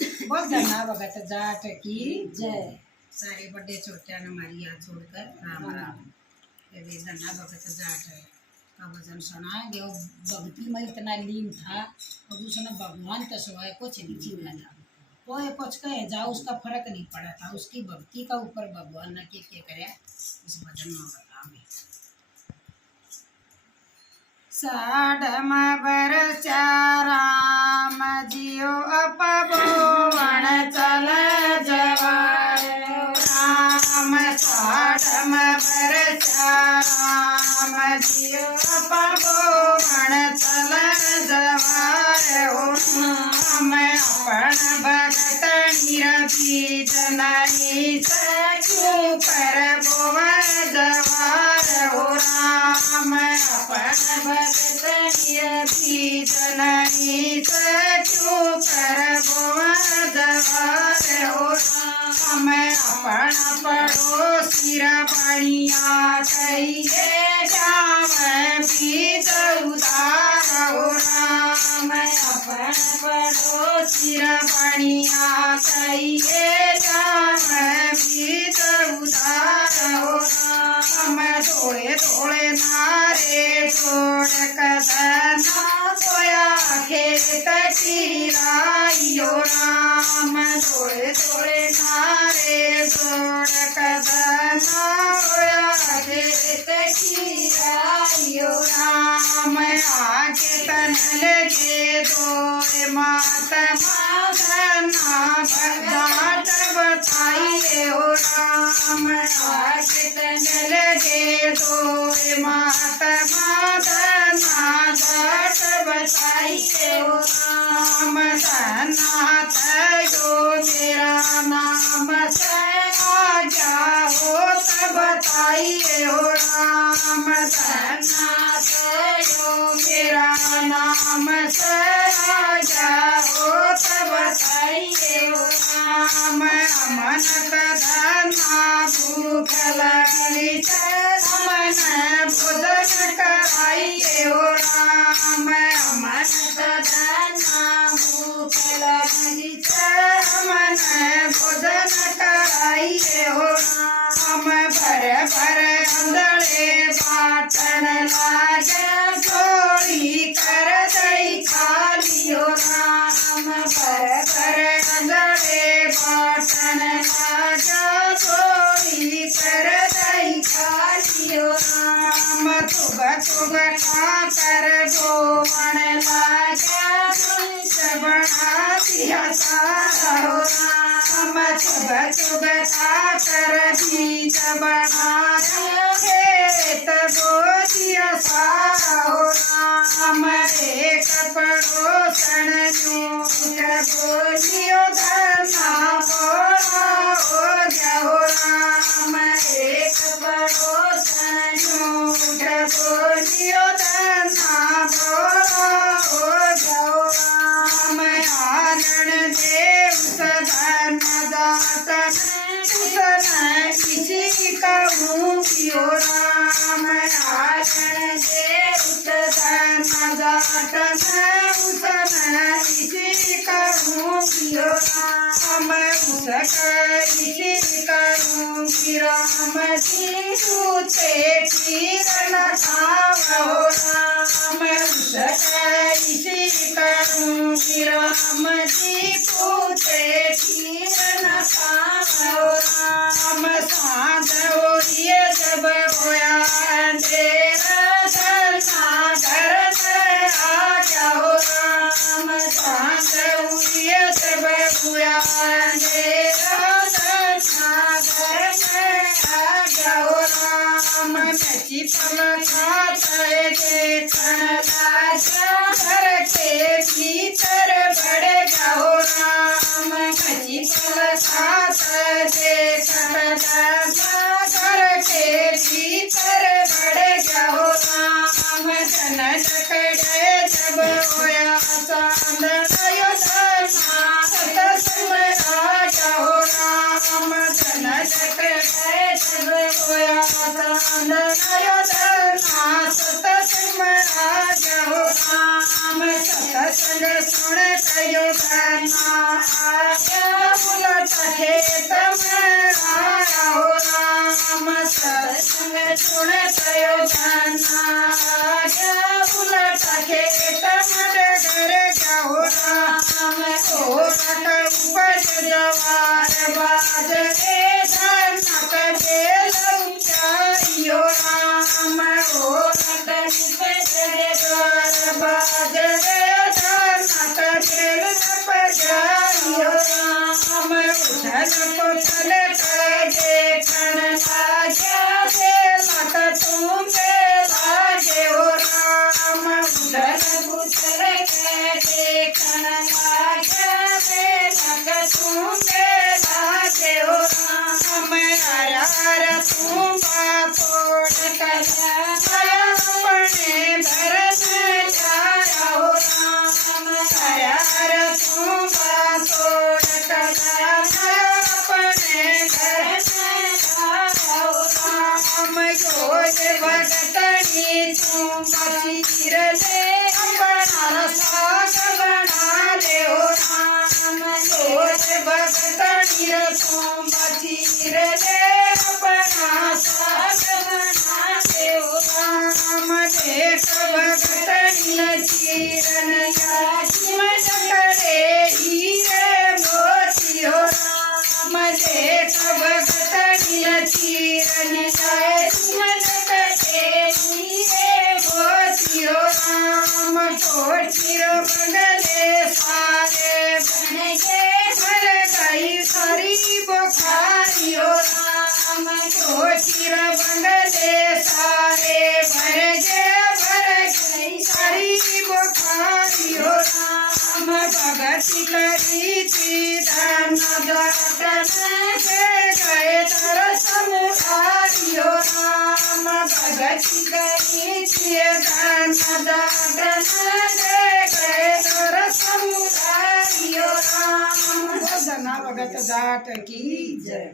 बहुत धन्ना भगत जाट की जय। सारे बड़े छोटे ने मारी याद छोड़कर राम राम। ये भी धन्ना भगत जाट का भजन सुनाएंगे। वो भक्ति में इतना लीन था और उसने भगवान का सिवाय कुछ नहीं जीता था। कोई कुछ कहे जाओ उसका फर्क नहीं पड़ा था। उसकी भक्ति का ऊपर भगवान ने क्या करे इस भजन में बताओगे। साढ़म बरचा राम जियो अपभुवन चल जवार राम। साढ़म बरचा राम जियो अपभुवन चल जवार राम। अपन भगत निरपी जननी सखू पर भुवन जवार हो राम। अपन भगत निरपी जननी सखू पर भुवन जवार हो राम। अपन पड़ोसी बनिया कहिए जाव बीज उदार हो राम। अपन पड़ोसी बनिया कहिए जाव बीज उदार हो राम। थोड़े थोड़े नारे छोड़ कदना सोया खेत की राइयो राम। थोड़े थोड़े नारे छोड़ कदना सोया खेत की राइयो राम। आगे तन लगे दो महात्मा धना जाट बताइए हो राम। आगे तन लगे दो महात्मा धना जाट बताइए हो राम। धना तयो मेरा नाम सया जाओ तब बताइए हो राम। धना तयो मेरा नाम सया जाओ तब बताइए हो राम। अमन धना भूख लगी मन भोजन कराइए हो राम। अमन धना भूख लगी मन भोजन कराइए हो राम। भर भर अंधड़े बाटन लागे जोड़ी कर दई खाली हो राम। भर भर अंधड़े बाटन लागे जोड़ी कर दई खाली हो राम। सुबह सुबह खा कर गोवन लागे बना दिया सारा हो राम। सुबह सुबह खा कर बीज बना खेत बो दिया सारा हो राम। एक पड़ोसन झूठ बोलियो धना बोला हो जाओ राम। एक पड़ोसन झूठ बोलियो धना बोला हो जाओ राम। आनन देव सदन दातन सुतन किसी कहूँ कियो राम। आनन देव सदन दातन सुतन किसी कहूँ कियो राम। उसका किसी कहूँ कि राम जी सूते किरण खाओ राम। उसका किसी कहूँ कि राम जी पूते किरण खाओ राम। साँझ होइए जब होया अंधेरा धना घर में आ जाओ राम। साँझ होइए जब होया अंधेरा धना घर में आ जाओ राम। कच्ची पल खाते देखन लाजा घर के भीतर बढ़ जाओ राम। कच्ची पल खाते देखन लाजा घर के भीतर बढ़ जाओ राम। धन टकड़े जब होया चांद नयो धना सतसंग आ जाओ राम। धन टकड़े जब होया चांद नयो धना सतसंग आ जाओ राम। सतसंग सुन अयोध्या आया उलट खेत में आया हो राम सत्संग सुनत अयोध्या आया उलट खेत में घर जाओ राम ओरट उपज जवार बाज रे धनक बेल ऊंचाइयो राम ओरट उपज जवार बाज रे धनक बेल उपजाइयो राम उछल पुछल कर देखन लाग्या बेलक तुम बेलागे हो राम उछल पुछल कर देखन लाग्या बेलक तुम बेलागे हो राम आया तुम तोड़ कर अपने भरत जाया हो राम आया तुम तोड़ कर अपने घर जाया हो राम योज भगतनी तुम चीर ले अपना साग बना ले हो राम योज भगतनी तुम चीर ले अपना साग बना ले हो राम देख भगतनी चीरन याची मटकरे हीरे मोती हो राम देख भगतनी चीरन याची मटकरे हीरे मोती हो राम कोठिर बंगले सारे बन के भर गई खरी बुखारी हो राम कोठिर बंगले सारे भर गई खरी बुखारी हो राम भगति करी थी धन दर्शन के गए तर समुहारी हो राम भगति करी थी धन दर्शन के गए तर समुहारी हो राम। जना भगत जाट की जय।